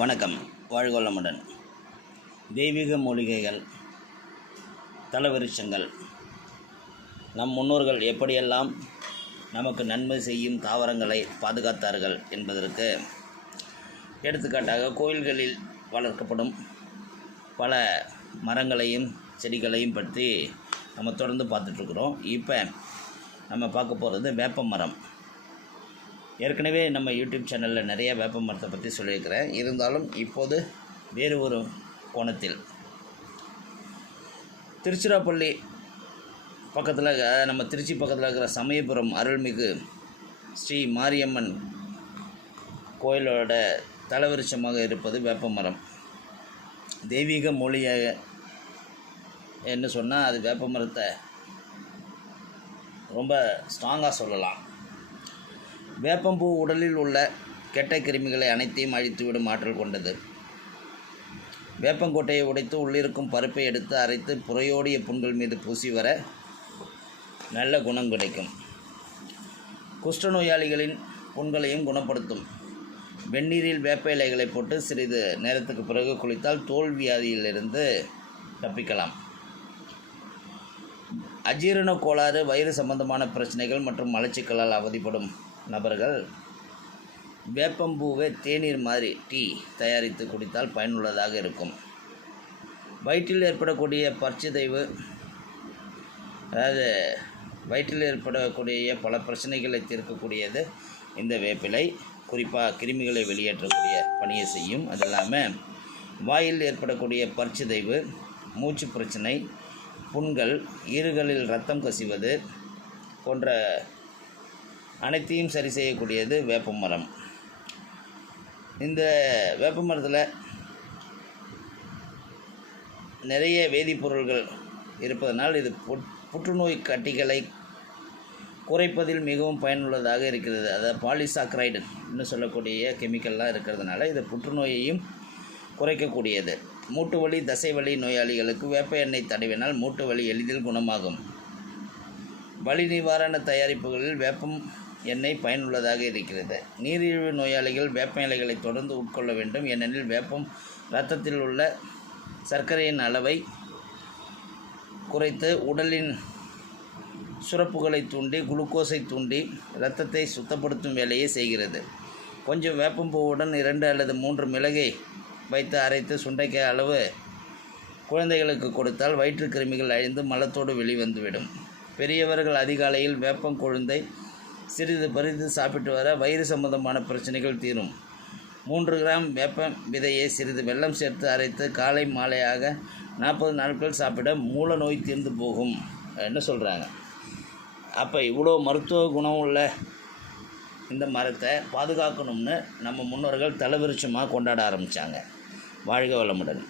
வணக்கம். வாழ்க வளமுடன். தெய்வீக மூலிகைகள், தலவிருட்சங்கள், நம் முன்னோர்கள் எப்படியெல்லாம் நமக்கு நன்மை செய்யும் தாவரங்களை பாதுகாத்தார்கள் என்பதற்கு எடுத்துக்காட்டாக கோயில்களில் வளர்க்கப்படும் பல மரங்களையும் செடிகளையும் பற்றி நம்ம தொடர்ந்து பார்த்துட்ருக்குறோம். இப்போ நம்ம பார்க்க போகிறது வேப்ப மரம். ஏற்கனவே நம்ம யூடியூப் சேனலில் நிறைய வேப்ப மரத்தை பற்றி சொல்லியிருக்கிறேன். இருந்தாலும் இப்போது வேறு ஒரு கோணத்தில் திருச்சிராப்பள்ளி பக்கத்தில், நம்ம திருச்சி பக்கத்தில் இருக்கிற சமயபுரம் அருள்மிகு ஸ்ரீ மாரியம்மன் கோயிலோட தலவிருட்சமாக இருப்பது வேப்ப மரம். தெய்வீக மூலிகை என்ன சொன்னால் அது வேப்ப மரத்தை ரொம்ப ஸ்ட்ராங்காக சொல்லலாம். வேப்பம்பூ உடலில் உள்ள கெட்ட கிருமிகளை அனைத்தையும் அழித்துவிடும் ஆற்றல் கொண்டது. வேப்பங்கொட்டையை உடைத்து உள்ளிருக்கும் பருப்பை எடுத்து அரைத்து புறையோடிய புண்கள் மீது பூசி வர நல்ல குணம் கிடைக்கும். குஷ்ட நோயாளிகளின் புண்களையும் குணப்படுத்தும். வெந்நீரில் வேப்ப இலைகளை போட்டு சிறிது நேரத்துக்கு பிறகு குளித்தால் தோல் வியாதியிலிருந்து தப்பிக்கலாம். அஜீரண கோளாறு, வயிறு சம்பந்தமான பிரச்சனைகள் மற்றும் மலச்சிக்கலால் அவதிப்படும் நபர்கள் வேப்பம்பூவை தேநீர் மாதிரி டீ தயாரித்து குடித்தால் பயனுள்ளதாக இருக்கும். வயிற்றில் ஏற்படக்கூடிய பற்சிதைவு, அதாவது வயிற்றில் ஏற்படக்கூடிய பல பிரச்சனைகளை தீர்க்கக்கூடியது இந்த வேப்பிலை. குறிப்பாக கிருமிகளை வெளியேற்றக்கூடிய பணியை செய்யும். அது இல்லாமல் வாயில் ஏற்படக்கூடிய பற்சிதைவு, மூச்சு பிரச்சனை, புண்கள், ஈறுகளில் இரத்தம் கசிவது போன்ற அனைத்தையும் சரி செய்யக்கூடியது வேப்ப மரம். இந்த வேப்ப மரத்தில் நிறைய வேதிப்பொருள்கள் இருப்பதனால் இது புற்றுநோய் கட்டிகளை குறைப்பதில் மிகவும் பயனுள்ளதாக இருக்கிறது. அதாவது பாலிசாக்கரைடு இன்னும் சொல்லக்கூடிய கெமிக்கல்லாம் இருக்கிறதுனால இது புற்றுநோயையும் குறைக்கக்கூடியது. மூட்டு வலி, தசை வலி நோயாளிகளுக்கு வேப்ப எண்ணெய் தடவினால் மூட்டு வலி எளிதில் குணமாகும். வலி நிவாரண தயாரிப்புகளில் வேப்பம் எண்ணெய் பயனுள்ளதாக இருக்கிறது. நீரிழிவு நோயாளிகள் வேப்ப இலைகளை தொடர்ந்து உட்கொள்ள வேண்டும். ஏனெனில் வேப்பம் இரத்தத்தில் உள்ள சர்க்கரையின் அளவை குறைத்து உடலின் சுரப்புகளை தூண்டி குளுக்கோஸை தூண்டி இரத்தத்தை சுத்தப்படுத்தும் வேலையை செய்கிறது. கொஞ்சம் வேப்பம்பூவுடன் 2 அல்லது 3 மிளகை வைத்து அரைத்து சுண்டைக்காய் அளவு குழந்தைகளுக்கு கொடுத்தால் வயிற்று கிருமிகள் அழிந்து மலத்தோடு வெளிவந்துவிடும். பெரியவர்கள் அதிகாலையில் வேப்பம் கொழுந்தை சிறிது பறித்து சாப்பிட்டு வர வயிறு சம்பந்தமான பிரச்சனைகள் தீரும். 3 கிராம் வேப்ப விதையை சிறிது வெல்லம் சேர்த்து அரைத்து காலை மாலையாக 40 நாட்கள் சாப்பிட மூல நோய் தீர்ந்து போகும் என்ன சொல்கிறாங்க. அப்போ இவ்வளோ மருத்துவ குணம் உள்ள இந்த மரத்தை பாதுகாக்கணும்னு நம்ம முன்னோர்கள் தலவிருட்சமாக கொண்டாட ஆரம்பித்தாங்க. வாழ்க வளமுடன்.